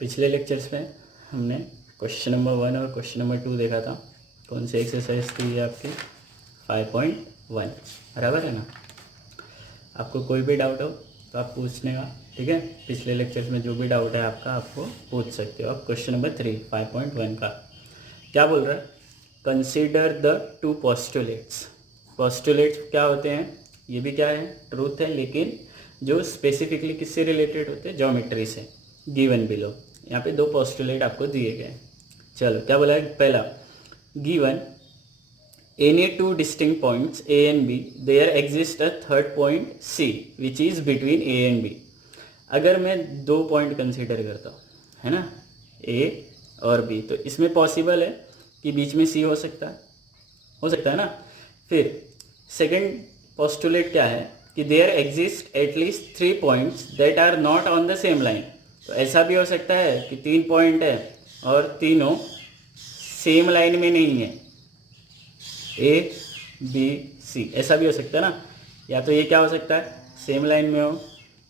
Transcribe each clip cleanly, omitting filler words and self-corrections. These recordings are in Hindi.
पिछले लेक्चर्स में हमने क्वेश्चन नंबर 1 और क्वेश्चन नंबर 2 देखा था। कौन सी एक्सरसाइज थी ये आपकी 5.1, बराबर है ना। आपको कोई भी डाउट हो तो आप पूछने का, ठीक है। पिछले लेक्चर्स में जो भी डाउट है आपका आपको पूछ सकते हो। अब क्वेश्चन नंबर 3 5.1 का क्या बोल रहा है, consider the two postulates. Postulates क्या होते हैं, ये भी क्या है, ट्रूथ है, लेकिन जो स्पेसिफिकली किससे रिलेटेड होते हैं, ज्योमेट्री से। गिवन बिलो, यहाँ पे दो पोस्टुलेट आपको दिए गए। चलो क्या बोला है, पहला given any two distinct points A and B, there exist a third point C which is between A and B. अगर मैं दो पॉइंट कंसीडर करता हूँ, है ना, ए और बी, तो इसमें पॉसिबल है कि बीच में सी हो सकता है ना। फिर सेकंड पोस्टुलेट क्या है कि there exist at least 3 points that are not on the same line. तो ऐसा भी हो सकता है कि 3 पॉइंट है और तीनों सेम लाइन में नहीं है, ए बी सी, ऐसा भी हो सकता है ना। या तो ये क्या हो सकता है, सेम लाइन में हो,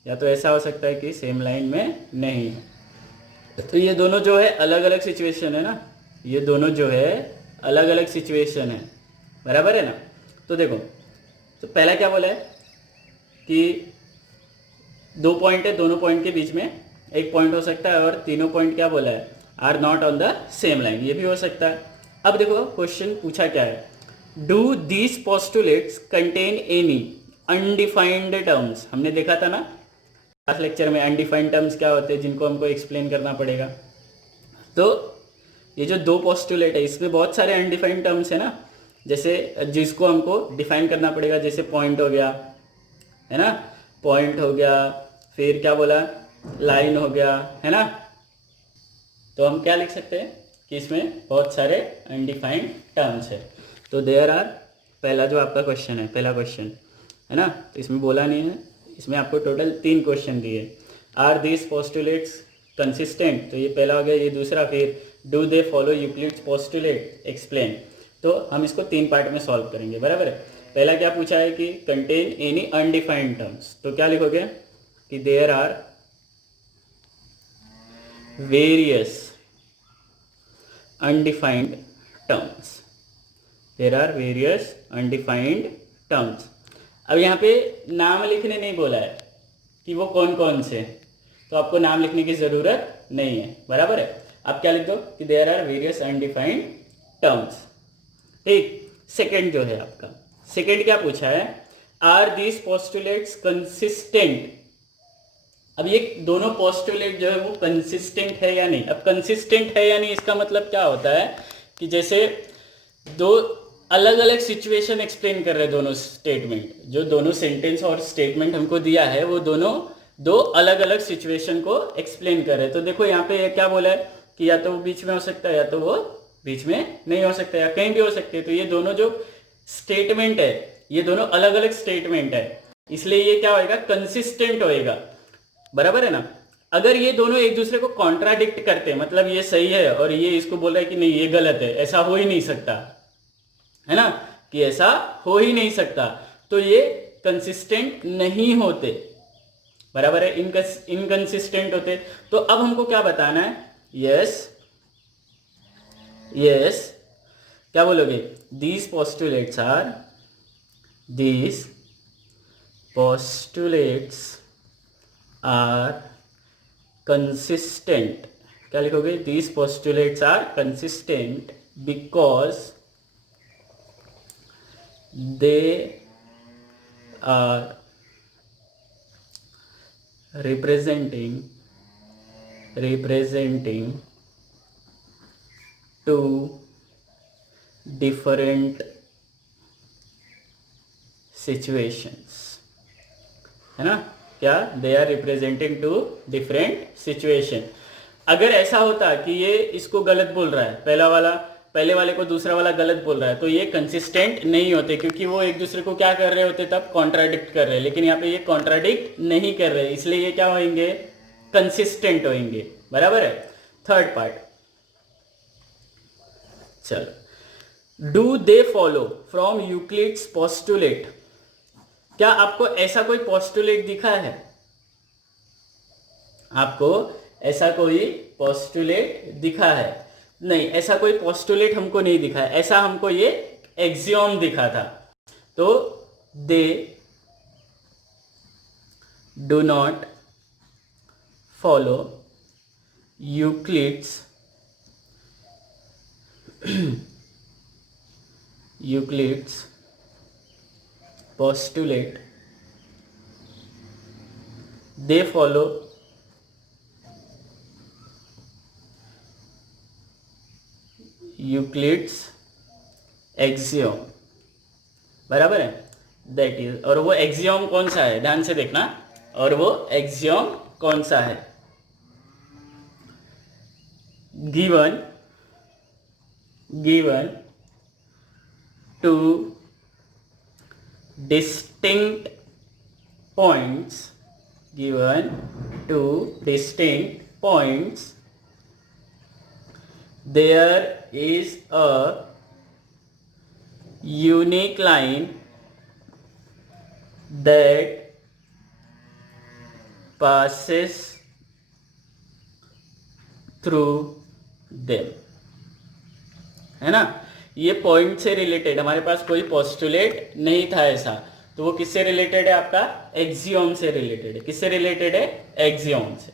या तो ऐसा हो सकता है कि सेम लाइन में नहीं हो। तो ये दोनों जो है अलग अलग सिचुएशन है ना, ये दोनों जो है अलग अलग सिचुएशन है, बराबर है ना। तो देखो, तो पहला क्या बोला है कि दो पॉइंट है, दोनों पॉइंट के बीच में एक पॉइंट हो सकता है, और तीनों पॉइंट क्या बोला है, are not on the same line, ये भी हो सकता है। अब देखो क्वेश्चन पूछा क्या है, do these postulates contain any undefined terms. हमने देखा था ना लास्ट लेक्चर में, अनडिफाइंड टर्म्स क्या होते हैं जिनको हमको एक्सप्लेन करना पड़ेगा। तो ये जो दो पोस्टुलेट है इसमें बहुत सारे अनडिफाइंड टर्म्स है ना, जैसे जिसको हमको डिफाइन करना पड़ेगा, जैसे पॉइंट हो गया, है ना, पॉइंट हो गया, फिर क्या बोला, लाइन हो गया, है ना। तो हम क्या लिख सकते हैं कि इसमें बहुत सारे अनडिफाइंड टर्म्स है। तो देयर आर, पहला जो आपका क्वेश्चन है, पहला क्वेश्चन है ना, तो इसमें बोला नहीं है, इसमें आपको टोटल 3 क्वेश्चन दिए। आर दिस पोस्टुलेट्स कंसिस्टेंट, तो ये पहला हो गया, ये दूसरा, फिर do they follow Euclid's postulate, explain. तो हम इसको 3 पार्ट में सॉल्व करेंगे, बराबर है। पहला क्या पूछा है कि कंटेन एनी अनडिफाइंड टर्म्स, तो क्या लिखोगे कि there are various undefined terms, there are various undefined terms. अब यहाँ पे नाम लिखने नहीं बोला है कि वो कौन कौन से, तो आपको नाम लिखने की ज़रूरत नहीं है, बराबर है। आप क्या लिख दो कि there are various undefined terms, ठीक। सेकंड जो है आपका, सेकंड क्या पूछा है, आर दीज पोस्टुलेट्स कंसिस्टेंट। अब ये दोनों पोस्टुलेट जो है वो कंसिस्टेंट है या नहीं। अब कंसिस्टेंट है या नहीं इसका मतलब क्या होता है कि जैसे दो अलग अलग सिचुएशन एक्सप्लेन कर रहे हैं दोनों स्टेटमेंट, जो दोनों सेंटेंस और स्टेटमेंट हमको दिया है वो दोनों दो अलग अलग सिचुएशन को एक्सप्लेन कर रहे हैं। तो देखो यहाँ पे क्या बोला है कि या तो वो बीच में हो सकता है, या तो वो बीच में नहीं हो सकता, या कहीं भी हो सकते हैं। तो ये दोनों जो स्टेटमेंट है ये दोनों अलग अलग स्टेटमेंट है, इसलिए ये क्या होएगा, कंसिस्टेंट होएगा, बराबर है ना। अगर ये दोनों एक दूसरे को कॉन्ट्राडिक्ट करते हैं, मतलब ये सही है और ये इसको बोल रहा है कि नहीं ये गलत है, ऐसा हो ही नहीं सकता, है ना, कि ऐसा हो ही नहीं सकता, तो ये कंसिस्टेंट नहीं होते, बराबर है, इनकंसिस्टेंट होते। तो अब हमको क्या बताना है, यस यस, क्या बोलोगे, these postulates are, these postulates are consistent. क्या लिखोगे, these postulates are consistent because they are representing two different situations, है ना, क्या, they are representing two different situation. अगर ऐसा होता कि ये इसको गलत बोल रहा है, पहला वाला पहले वाले को दूसरा वाला गलत बोल रहा है, तो ये कंसिस्टेंट नहीं होते, क्योंकि वो एक दूसरे को क्या कर रहे होते, तब कॉन्ट्राडिक्ट कर रहे हैं। लेकिन यहाँ पे ये कॉन्ट्राडिक्ट नहीं कर रहे, इसलिए ये क्या होंगे, कंसिस्टेंट होंगे, बराबर है। थर्ड पार्ट, चलो, do they follow from Euclid's postulate. क्या आपको ऐसा कोई पोस्टुलेट दिखा है, आपको ऐसा कोई पोस्टुलेट दिखा है? नहीं, ऐसा कोई पोस्टुलेट हमको नहीं दिखा है, ऐसा हमको ये एक्सियोम दिखा था। तो they do not follow Euclid's postulate, they follow Euclid's axiom, बराबर है, दैट इज। और वो एक्सियोम कौन सा है, ध्यान से देखना, और वो एक्सियोम कौन सा है? Given two distinct points, given two distinct points, there is a unique line that passes through them, है ना। ये पॉइंट से रिलेटेड, हमारे पास कोई पोस्टुलेट नहीं था ऐसा, तो वो किससे रिलेटेड है? आपका एक्सियोम से रिलेटेड है। किससे रिलेटेड है? एक्सियोम से।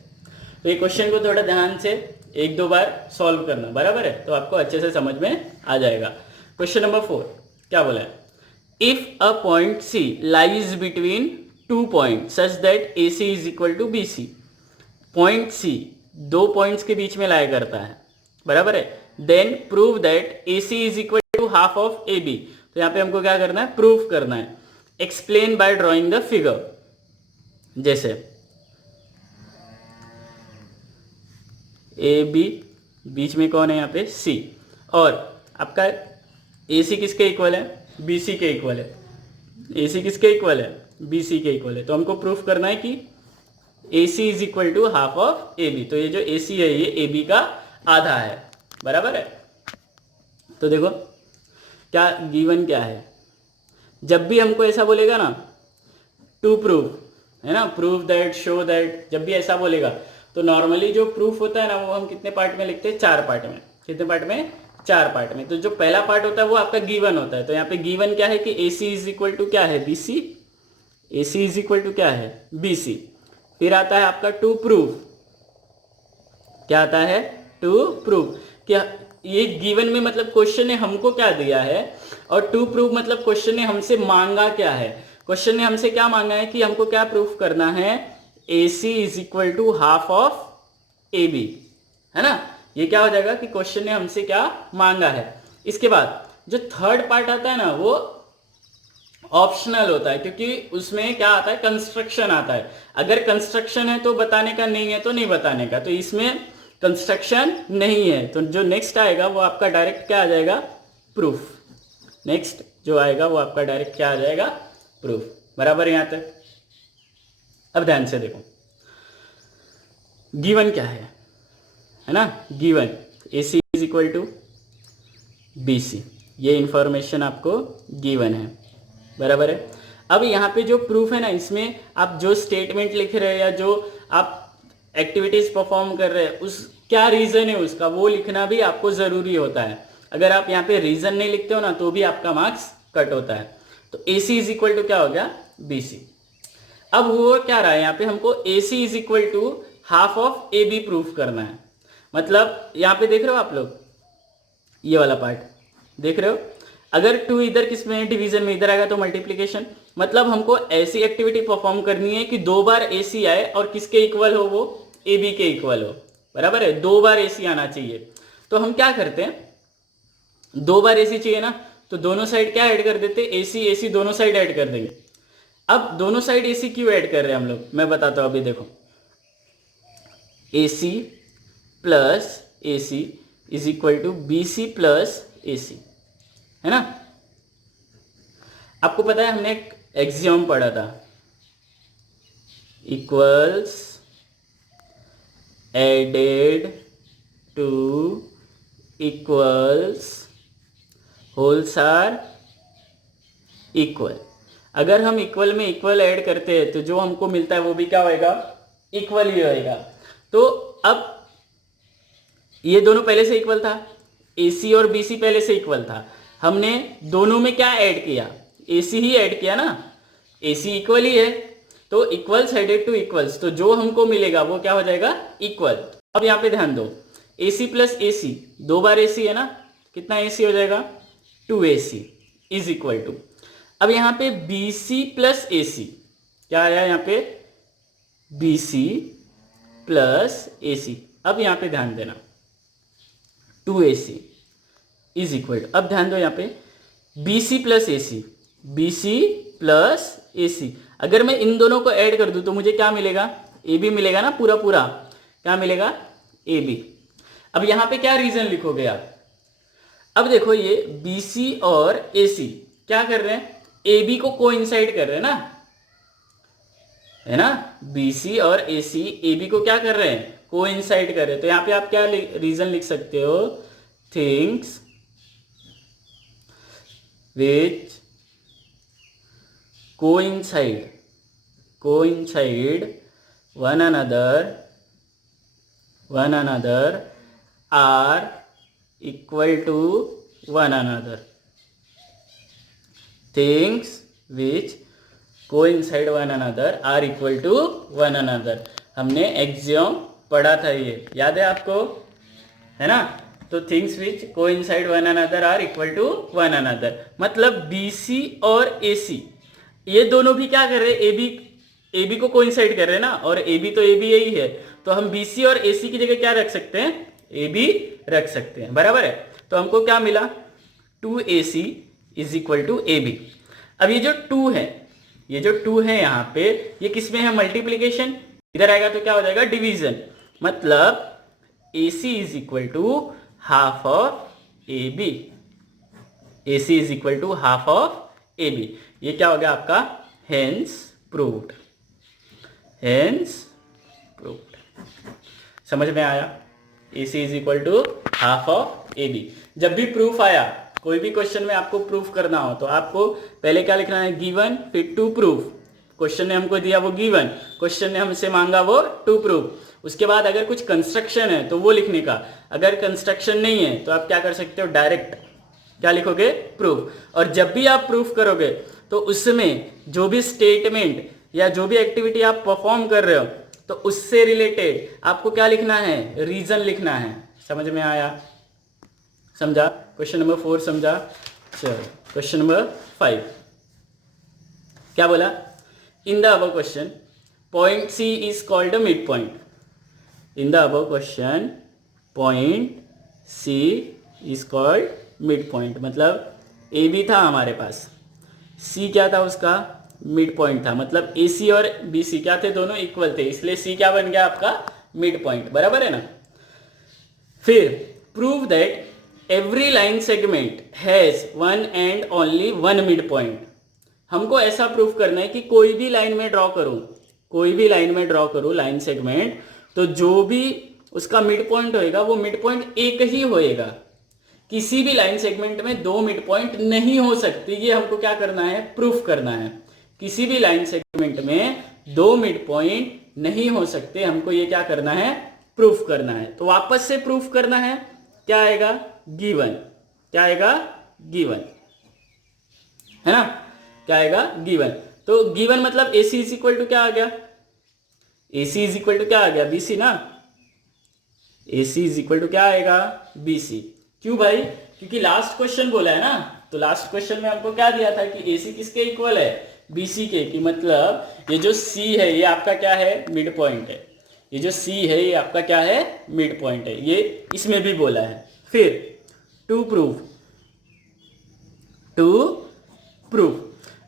तो ये क्वेश्चन को थोड़ा ध्यान से एक दो बार सॉल्व करना, बराबर है, तो आपको अच्छे से समझ में आ जाएगा। क्वेश्चन नंबर 4 क्या बोला है? If a point C lies between two point such that A C is equal to B C. Point C दो पॉइंट्स के बीच में लाया करता है, बराबर है। Then prove that A C is equal to half of A B. तो यहाँ पे हमको क्या करना है? प्रूफ करना है। Explain by drawing the figure. जैसे ए बी, बीच में कौन है यहाँ पे? सी। और आपका ए सी किसके इक्वल है? बी सी के इक्वल है। ए सी किसके इक्वल है? बी सी के इक्वल है। तो हमको प्रूफ करना है कि A C is equal to half of A B. तो ये जो ए सी है ये ए बी का आधा है, बराबर है। तो देखो क्या गिवन क्या है, जब भी हमको ऐसा बोलेगा ना टू प्रूव, है ना, प्रूव दैट, शो दैट, जब भी ऐसा बोलेगा तो नॉर्मली जो प्रूफ होता है ना वो हम कितने पार्ट में लिखते हैं? 4 पार्ट में। कितने पार्ट में? 4 पार्ट में। तो जो पहला पार्ट होता है वो आपका गिवन होता है। तो यहाँ पे गिवन क्या है कि A C is equal to क्या है? B C. A C is equal to क्या है? B C. फिर आता है आपका टू प्रूव। क्या आता है? To prove. क्या ये गिवन में मतलब क्वेश्चन ने हमको क्या दिया है, और टू प्रूव मतलब क्वेश्चन ने हमसे मांगा क्या है। क्वेश्चन ने हमसे क्या मांगा है कि हमको क्या प्रूफ करना है? A C is equal to half of A B, है ना। ये क्या हो जाएगा कि क्वेश्चन ने हमसे क्या मांगा है। इसके बाद जो थर्ड पार्ट आता है ना वो ऑप्शनल होता है, क्योंकि उसमें क्या आता है? कंस्ट्रक्शन आता है। अगर कंस्ट्रक्शन है तो बताने का, नहीं है तो नहीं बताने का। तो इसमें कंस्ट्रक्शन नहीं है, तो जो नेक्स्ट आएगा वो आपका डायरेक्ट क्या आ जाएगा? प्रूफ। नेक्स्ट जो आएगा वो आपका डायरेक्ट क्या आ जाएगा? प्रूफ, बराबर यहां तक। अब ध्यान से देखो गिवन क्या है ना। Given A C is equal to B C, ये इंफॉर्मेशन आपको गिवन है, बराबर है। अब यहाँ पे जो प्रूफ है ना, इसमें आप जो स्टेटमेंट लिख रहे हैं या जो आप एक्टिविटीज परफॉर्म कर रहे हैं उस क्या रीजन है उसका, वो लिखना भी आपको जरूरी होता है। अगर आप यहाँ पे रीजन नहीं लिखते हो ना तो भी आपका मार्क्स कट होता है। तो A C is equal to क्या हो गया? B C. अब वो क्या रहा है यहाँ पे? हमको A C is equal to half of A B proof करना है। मतलब यहाँ पे देख रहे हो आप लोग, ये वाला पार्ट देख रहे हो, अगर टू इधर किस में डिवीजन में इधर आएगा तो मल्टीप्लीकेशन। मतलब हमको ऐसी एक्टिविटी परफॉर्म करनी है कि 2 बार ए सी आए और किसके इक्वल हो? वो ए बी के इक्वल हो, बराबर है। 2 बार ए सी आना चाहिए। तो हम क्या करते हैं, 2 बार ए सी चाहिए ना, तो दोनों साइड क्या ऐड कर देते? ए सी दोनों साइड ऐड कर देंगे। अब दोनों साइड ए सी क्यों ऐड कर रहे हैं हम लोग, मैं बताता हूं। अभी देखो A C plus A C is equal to B C plus A C, है ना। आपको पता है हमने एक एक्सियोम पढ़ा था, equals added to equals wholes are equal. अगर हम इक्वल में इक्वल ऐड करते हैं तो जो हमको मिलता है वो भी क्या होएगा? इक्वल ही होएगा। तो अब ये दोनों पहले से इक्वल था, AC और BC पहले से इक्वल था, हमने दोनों में क्या ऐड किया, AC ही ऐड किया ना, AC इक्वल ही है, तो इक्वल्स हेडेड टू इक्वल्स, तो जो हमको मिलेगा वो क्या हो जाएगा, इक्वल। अब यहाँ पे ध्यान दो, AC प्लस AC, 2 बार AC है ना, कितना AC हो जाएगा, 2AC इज इक्वल टू, अब यहाँ पे BC प्लस AC, क्या आया यहाँ पे, BC प्लस AC, अब यहाँ पे ध्यान देना, 2AC इज इक्वल टू, अब ध्यान दो यहाँ पे BC plus AC, BC plus AC, अगर मैं इन दोनों को ऐड कर दूं तो मुझे क्या मिलेगा, AB मिलेगा ना, पूरा पूरा क्या मिलेगा, AB। अब यहाँ पे क्या रीजन लिखोगे आप, अब देखो ये BC और AC क्या कर रहे हैं, AB को कोइंसाइड कर रहे हैं ना, है ना, BC और AC AB को क्या कर रहे हैं, कोइंसाइड कर रहे हैं, तो यहाँ पे आप क्या रीजन लिख सकते हो, things which coincide one another are equal to one another, things which coincide one another are equal to one another, हमने एक्सियम पढ़ा था, ये याद है आपको, है ना, तो things which coincide one another are equal to one another, मतलब BC और AC ये दोनों भी क्या कर रहे हैं, AB को कोइंसाइड कर रहे हैं ना, और AB तो AB यही है, तो हम BC और AC की जगह क्या रख सकते हैं, AB रख सकते हैं, बराबर है। तो हमको क्या मिला, 2AC is equal to AB। अब ये जो 2 है, ये जो 2 है यहाँ पे, ये किस में है, मल्टीप्लीकेशन, इधर आएगा तो क्या हो जाएगा, डिवीजन, मतलब AC is equal to half of AB, AC is equal to half of AB, ये क्या हो गया आपका, हेंस प्रूव्ड, हेंस प्रूव्ड, समझ में आया, AC is equal to half of AB। जब भी प्रूफ आया, कोई भी क्वेश्चन में आपको प्रूफ करना हो तो आपको पहले क्या लिखना है, गिवन फिर टू प्रूफ, क्वेश्चन ने हमको दिया वो गिवन, क्वेश्चन ने हमसे मांगा वो टू प्रूफ, उसके बाद अगर कुछ कंस्ट्रक्शन है तो वो लिखने का, अगर कंस्ट्रक्शन नहीं है तो आप क्या कर सकते हो, डायरेक्ट क्या लिखोगे, प्रूफ। और जब भी आप प्रूफ करोगे तो उसमें जो भी स्टेटमेंट या जो भी एक्टिविटी आप परफॉर्म कर रहे हो तो उससे रिलेटेड आपको क्या लिखना है, रीजन लिखना है, समझ में आया, समझा, क्वेश्चन नंबर 4 समझा। चलो क्वेश्चन नंबर 5 क्या बोला, in the above question point C is called a mid point, in the above question point C is called mid point, मतलब AB था हमारे पास, C क्या था उसका, मिड पॉइंट था, मतलब AC और BC क्या थे, दोनों इक्वल थे, इसलिए C क्या बन गया आपका, मिड पॉइंट, बराबर है ना। फिर prove that every line segment has one and only one mid point, हमको ऐसा प्रूफ करना है कि कोई भी लाइन में ड्रॉ करूं, कोई भी लाइन में ड्रॉ करूं लाइन सेगमेंट, तो जो भी उसका मिड पॉइंट होएगा वो मिड पॉइंट एक ही होएगा, किसी भी लाइन सेगमेंट में 2 मिड पॉइंट नहीं हो सकती, ये हमको क्या करना है, प्रूफ करना है, किसी भी लाइन सेगमेंट में 2 मिड पॉइंट नहीं हो सकते, हमको ये क्या करना है, प्रूफ करना है। तो वापस से प्रूफ करना है, क्या आएगा, गिवन, क्या आएगा, गिवन, है ना, क्या आएगा, गिवन। तो गिवन मतलब AC इज इक्वल टू क्या आ गया, AC इज इक्वल टू क्या आ गया, BC ना, AC इज इक्वल टू क्या आएगा, BC। क्यों भाई, क्योंकि लास्ट क्वेश्चन बोला है ना, तो लास्ट क्वेश्चन में हमको क्या दिया था कि AC किसके इक्वल है, BC के, कि मतलब ये जो C है ये आपका क्या है, मिड पॉइंट है, ये जो C है ये आपका क्या है, मिड पॉइंट है, ये इसमें भी बोला है। फिर टू प्रूफ,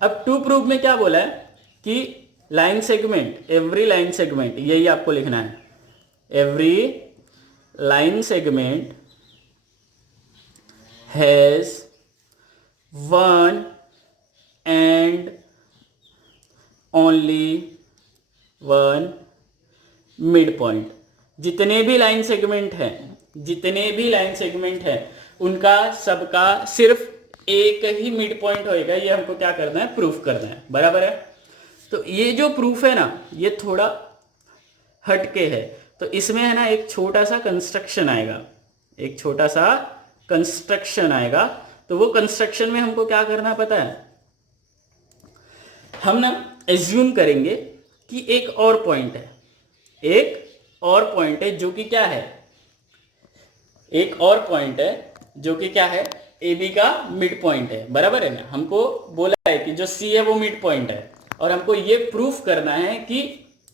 अब टू प्रूफ में क्या बोला है कि line segment, every line segment, यही आपको लिखना है, every line segment has one and only one mid point, जितने भी लाइन सेगमेंट हैं, जितने भी लाइन सेगमेंट हैं उनका सबका सिर्फ एक ही मिड पॉइंट होएगा, ये हमको क्या करना है, प्रूफ करना है, बराबर है। तो ये जो प्रूफ है ना ये थोड़ा हटके है, तो इसमें है ना एक छोटा सा कंस्ट्रक्शन आएगा, एक छोटा सा कंस्ट्रक्शन आएगा। तो वो कंस्ट्रक्शन में हमको क्या करना पता है, हम ना एज्यूम करेंगे कि एक और पॉइंट है, एक और पॉइंट है जो कि क्या है, एक और पॉइंट है जो कि क्या है, ए बी का मिड पॉइंट है, बराबर है ना। हमको बोला है कि जो सी है वो मिड पॉइंट है और हमको ये प्रूफ करना है कि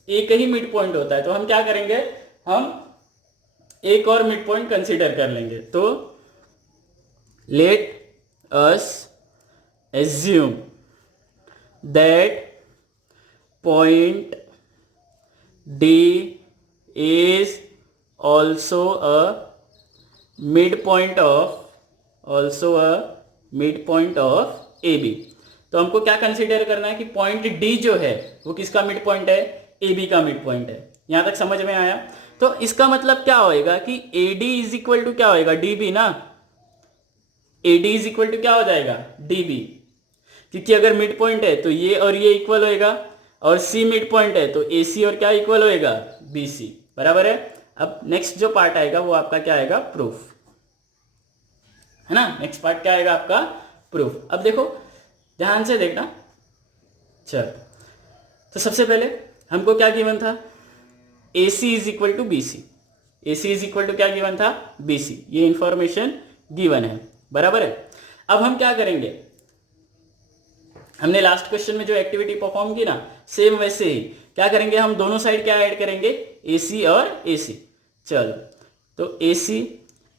एक ही मिड पॉइंट होता है। तो हम क्या करेंगे, हम एक और मिड पॉइंट कंसीडर कर लेंगे। तो let us assume that point D is also a mid point of A B. तो हमको क्या कंसीडर करना है कि पॉइंट डी जो है वो किसका मिड पॉइंट है, ए बी का मिड पॉइंट है। यहां तक समझ में आया। तो इसका मतलब क्या होएगा कि A D is equal to क्या होएगा, डी बी ना। A D is equal to क्या हो जाएगा, डी बी, क्योंकि अगर मिड पॉइंट है तो ये और ये इक्वल होएगा, और सी मिड पॉइंट है तो ए सी और क्या इक्वल होएगा, बी सी, बराबर है। अब नेक्स्ट जो पार्ट आएगा वो आपका क्या आएगा, प्रूफ, है ना। नेक्स्ट पार्ट क्या आएगा आपका, प्रूफ। अब देखो ध्यान से देखना। चल, तो सबसे पहले हमको क्या गिवन था, A C is equal to B C. A C is equal to क्या गिवन था, बी सी। ये इंफॉर्मेशन गिवन है, बराबर है। अब हम क्या करेंगे, हमने लास्ट क्वेश्चन में जो एक्टिविटी परफॉर्म की ना, सेम वैसे ही क्या करेंगे, हम दोनों साइड क्या ऐड करेंगे, ए सी और ए सी। चलो, तो A C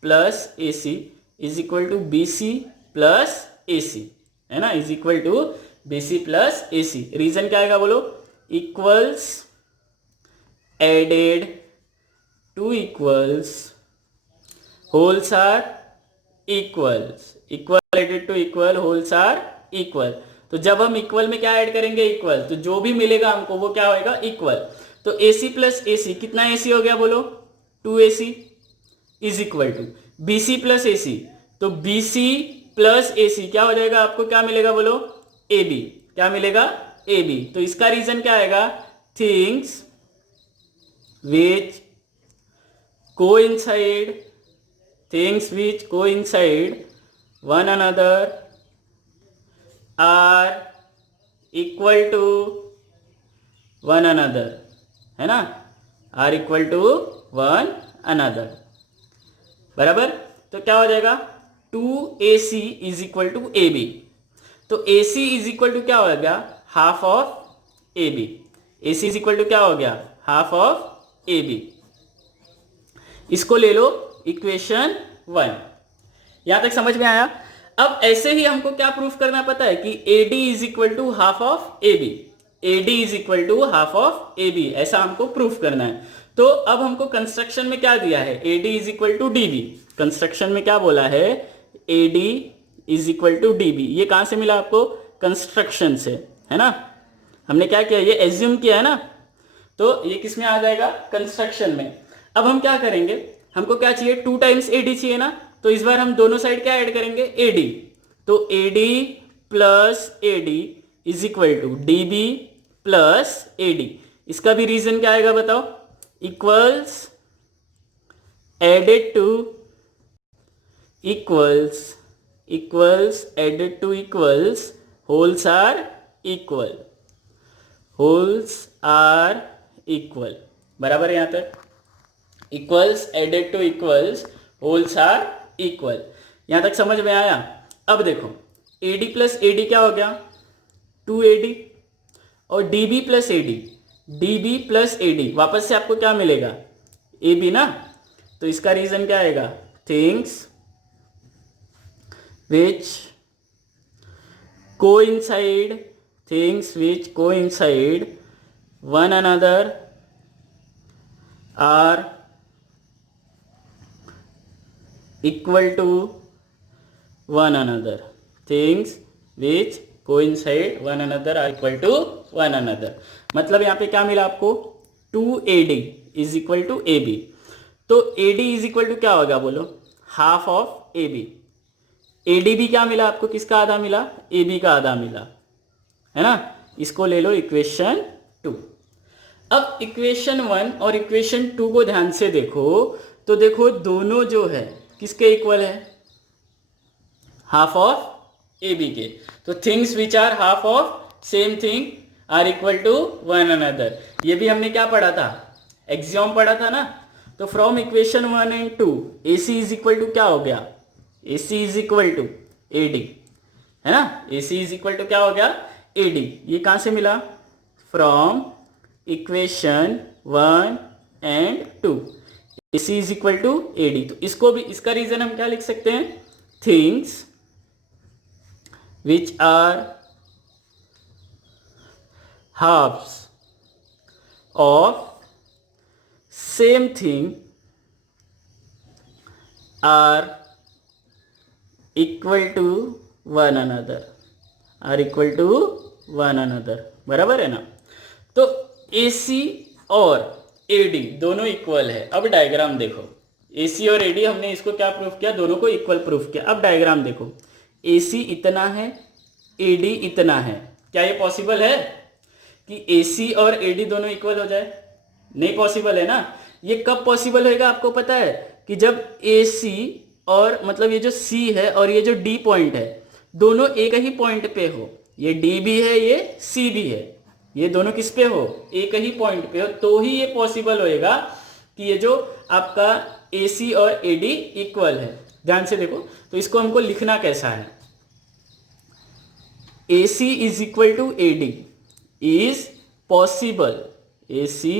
plus A C is equal to B C plus A C, है ना, is equal to B C plus A C. Reason क्या आएगा बोलो, equals added to equals, wholes are equals, equal added to equal, wholes are equal. तो जब हम इक्वल में क्या ऐड करेंगे, इक्वल, तो जो भी मिलेगा हमको वो क्या होएगा, इक्वल। तो ए सी प्लस ए सी, कितना ए सी हो गया बोलो, 2ac is equal to B C plus A C, तो बी सी प्लस ए सी क्या हो जाएगा, आपको क्या मिलेगा बोलो, ए बी। क्या मिलेगा, ए बी। तो इसका रीजन क्या आएगा, things which coincide, things which coincide one another are equal to one another, है ना, are equal to one another, बराबर। तो क्या हो जाएगा, 2ac is equal to A B. तो ac इज इक्वल टू क्या हो गया, half of A B. ac is equal to क्या हो गया, हाफ ऑफ ए बी। इसको ले लो इक्वेशन 1। यहां तक समझ में आया। अब ऐसे ही हमको क्या प्रूफ करना पता है कि AD is equal to half of A B, AD is equal to half of A B, ऐसा हमको प्रूफ करना है। तो अब हमको कंस्ट्रक्शन में क्या दिया है, AD is equal to D B. Construction में क्या बोला है, AD is equal to D B. ये कहां से मिला आपको, कंस्ट्रक्शन से, है ना। हमने क्या किया, ये एज्यूम किया है ना, तो ये किस में आ जाएगा, कंस्ट्रक्शन में। अब हम क्या करेंगे, हमको क्या चाहिए, 2 टाइम्स AD चाहिए ना, तो इस बार हम दोनों साइड क्या ऐड करेंगे, AD। तो AD plus AD is equal to DB plus AD। इसका भी रीजन क्या आएगा बताओ, equals added to equals, equals added to equals, wholes are equal, wholes are equal, बराबर है। यहां तक equals added to equals, wholes are equal, यहां तक समझ में आया। अब देखो AD प्लस AD क्या हो गया, 2AD, और DB plus AD, DB plus AD, वापस से आपको क्या मिलेगा, AB ना। तो इसका रीजन क्या आएगा, things which coincide, things which coincide one another are equal to one another, things which coincide one another are equal to one another। मतलब यहाँ पे क्या मिला आपको, 2AD is equal to AB। तो AD इज इक्वल टू क्या होगा बोलो, हाफ ऑफ AB। AD भी क्या मिला आपको, किसका आधा मिला, AB का आधा मिला, है ना। इसको ले लो इक्वेशन 2। अब इक्वेशन 1 और इक्वेशन 2 को ध्यान से देखो, तो देखो दोनों जो है किसके इक्वल है, हाफ ऑफ ए बी के। तो things which are half of same thing are equal to one another. ये भी हमने क्या पढ़ा था, एक्सियोम पढ़ा था ना। तो from equation 1 and 2 A C is equal to क्या हो गया, A C is equal to A D, है ना। A C is equal to क्या हो गया, ए डी। ये कहां से मिला, from equation 1 and 2 A C is equal to A D. तो इसको भी, इसका रीजन हम क्या लिख सकते हैं, things which are halves of same thing are equal to one another, are equal to one another, बराबर है ना। तो AC और AD दोनों इक्वल है। अब डायग्राम देखो, AC और AD हमने इसको क्या प्रूफ किया, दोनों को इक्वल प्रूफ किया। अब डायग्राम देखो, AC इतना है, AD इतना है। क्या ये पॉसिबल है कि AC और AD दोनों इक्वल हो जाए, नहीं पॉसिबल है ना। ये कब पॉसिबल होएगा आपको पता है, कि जब AC और मतलब ये जो C है और ये जो D पॉइंट है दोनों एक ही पॉइंट पे हो। ये D भी है, ये C भी है, ये दोनों किस पे हो, एक ही पॉइंट पे हो, तो ही ये पॉसिबल होएगा कि ये जो आपका AC और AD इक्वल है। ध्यान से देखो, तो इसको हमको लिखना कैसा है, AC is equal to AD is possible, AC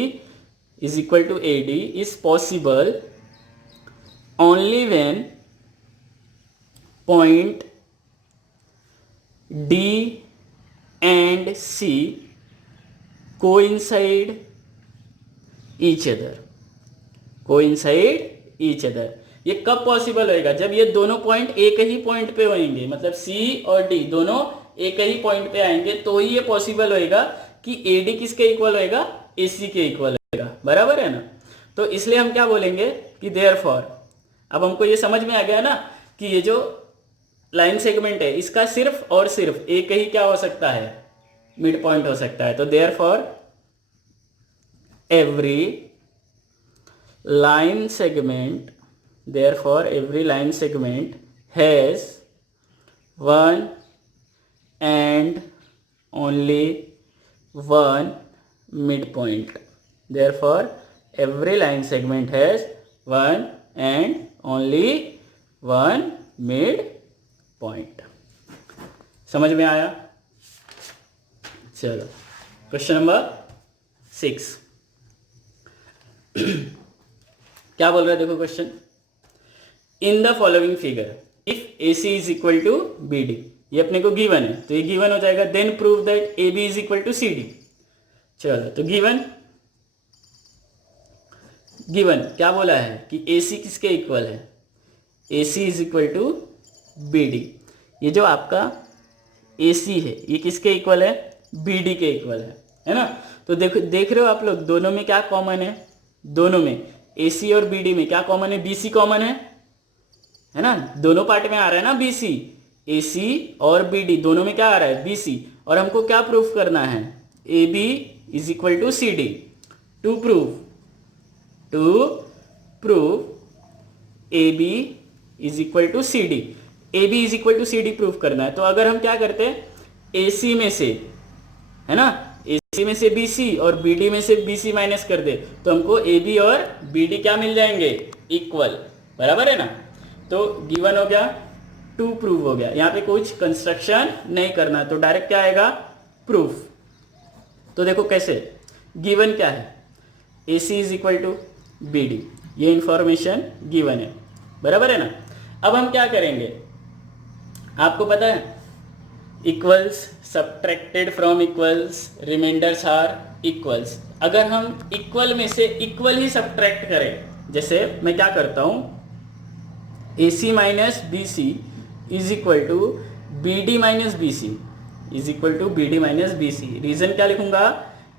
is equal to AD is possible only when point D and C coincide each other, coincide each other। ये कब पॉसिबल होएगा, जब ये दोनों पॉइंट एक ही पॉइंट पे होंगे, मतलब C और D दोनों एक ही पॉइंट पे आएंगे, तो ही ये पॉसिबल होएगा कि AD किसके इक्वल होएगा, AC के इक्वल होएगा, बराबर है ना। तो इसलिए हम क्या बोलेंगे कि देयरफॉर, अब हमको ये समझ में आ गया ना कि ये जो लाइन सेगमेंट है इसका सिर्फ और सिर्फ एक ही क्या हो सकता है, मिड पॉइंट हो सकता है। तो therefore every line segment, therefore every line segment has one and only one midpoint, therefore every line segment has one and only one midpoint। समझ में आया। चलो क्वेश्चन नंबर 6 क्या बोल रहा है, देखो question, in the following figure if AC is equal to BD, ये अपने को गिवन है तो ये गिवन हो जाएगा। Then prove that AB is equal to CD। चलो तो गिवन क्या बोला है कि AC किसके इक्वल है, AC is equal to BD। ये जो आपका AC है ये किसके इक्वल है, BD के इक्वल है ना। तो देखो, देख रहे हो आप लोग, दोनों में क्या कॉमन है, दोनों में AC और BD में क्या कॉमन है, BC कॉमन है ना। दोनों पार्ट में आ रहा है ना BC, AC और BD दोनों में क्या आ रहा है, BC। और हमको क्या प्रूफ करना है, AB is equal to CD। To prove AB is equal to CD, AB is equal to CD proof करना है। तो अगर हम क्या करते हैं, AC में से, है ना, AC में से BC और BD में से BC माइनस कर दे, तो हमको AB और BD क्या मिल जाएंगे, इक्वल, बराबर है ना। तो गिवन हो गया, टू प्रूव हो गया। यहाँ पे कुछ कंस्ट्रक्शन नहीं करना, तो डायरेक्ट क्या आएगा, प्रूफ। तो देखो कैसे, गिवन क्या है, AC is equal to BD, ये इंफॉर्मेशन गिवन है, बराबर है ना। अब हम क्या करेंगे, आपको पता है, equals subtracted from equals, remainders are equals. अगर हम इक्वल में से इक्वल ही सब्ट्रैक्ट करें, जैसे मैं क्या करता हूं, AC minus BC is equal to BD minus BC is equal to BD minus BC। Reason क्या लिखूंगा,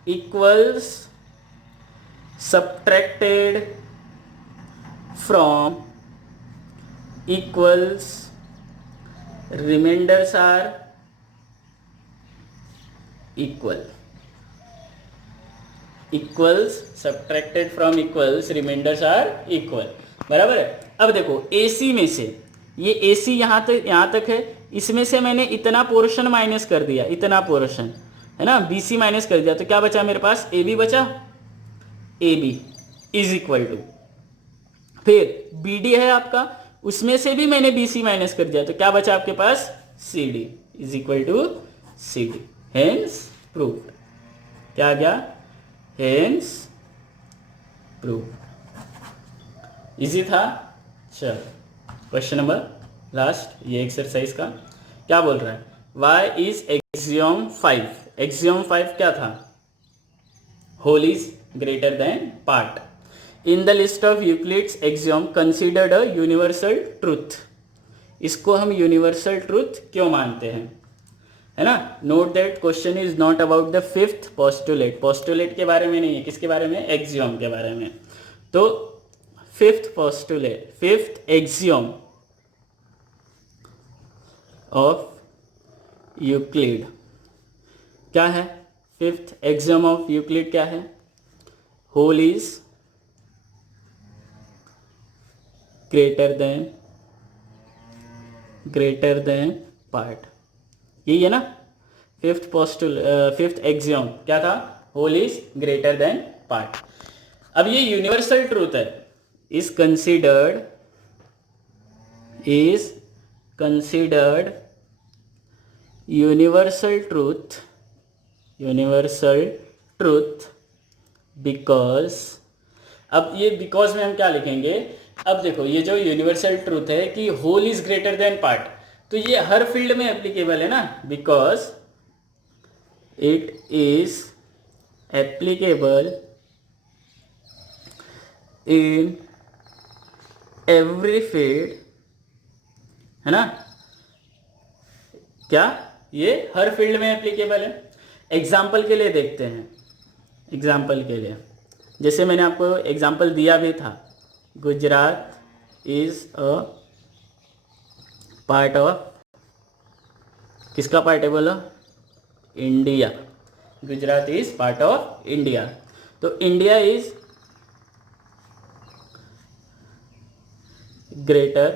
equals subtracted from equals, remainders are equal. Equals subtracted from equals remainders are equal, बराबर है। अब देखो AC में से ये AC यहाँ तक है, इसमें से मैंने इतना पोर्शन माइनस कर दिया, इतना पोर्शन है ना, BC माइनस कर दिया, तो क्या बचा मेरे पास, AB बचा। AB इज इक्वल टू, फिर BD है आपका, उसमें से भी मैंने BC माइनस कर दिया, तो क्या बचा आपके पास, CD is equal to CD। Hence proved, क्या आ गया, हेंस प्रूव्ड। इजी था। चल क्वेश्चन नंबर लास्ट, ये एक्सरसाइज का क्या बोल रहा है, वाई इज एक्सियम 5, एक्सियम 5 क्या था, whole is greater than part. In the list of Euclid's axiom considered a universal truth, इसको हम यूनिवर्सल ट्रूथ क्यों मानते हैं, है ना। Note that question is not about the fifth postulate, postulate के बारे में नहीं है, किसके बारे में, एक्सियम के बारे में। तो fifth postulate, fifth axiom of Euclid क्या है, फिफ्थ एक्सियम ऑफ यूक्लिड क्या है, whole is greater than part, यही है ना। फिफ्थ एक्सियम क्या था, whole is greater than part. अब ये यूनिवर्सल ट्रूथ है, is considered universal truth because, अब ये बिकॉज में हम क्या लिखेंगे, अब देखो ये जो यूनिवर्सल ट्रूथ है कि whole is greater than part, तो ये हर फील्ड में एप्लीकेबल है ना, because it is applicable in every field, है ना, क्या ये हर फील्ड में एप्लीकेबल है। एग्जाम्पल के लिए देखते हैं, एग्जाम्पल के लिए जैसे मैंने आपको एग्जाम्पल दिया भी था, Gujarat is a part of, किसका पार्ट है बोलो, India, Gujarat is part of India, तो India is greater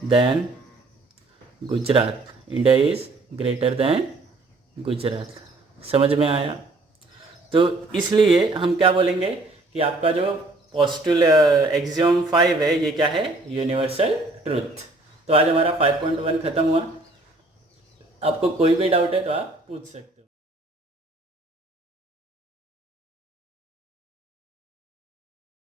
than Gujarat, India is greater than Gujarat, समझ में आया। तो इसलिए हम क्या बोलेंगे कि आपका जो एक्सियम 5 है ये क्या है, यूनिवर्सल ट्रूथ। तो आज हमारा 5.1 खत्म हुआ। आपको कोई भी डाउट है तो आप पूछ सकते हैं।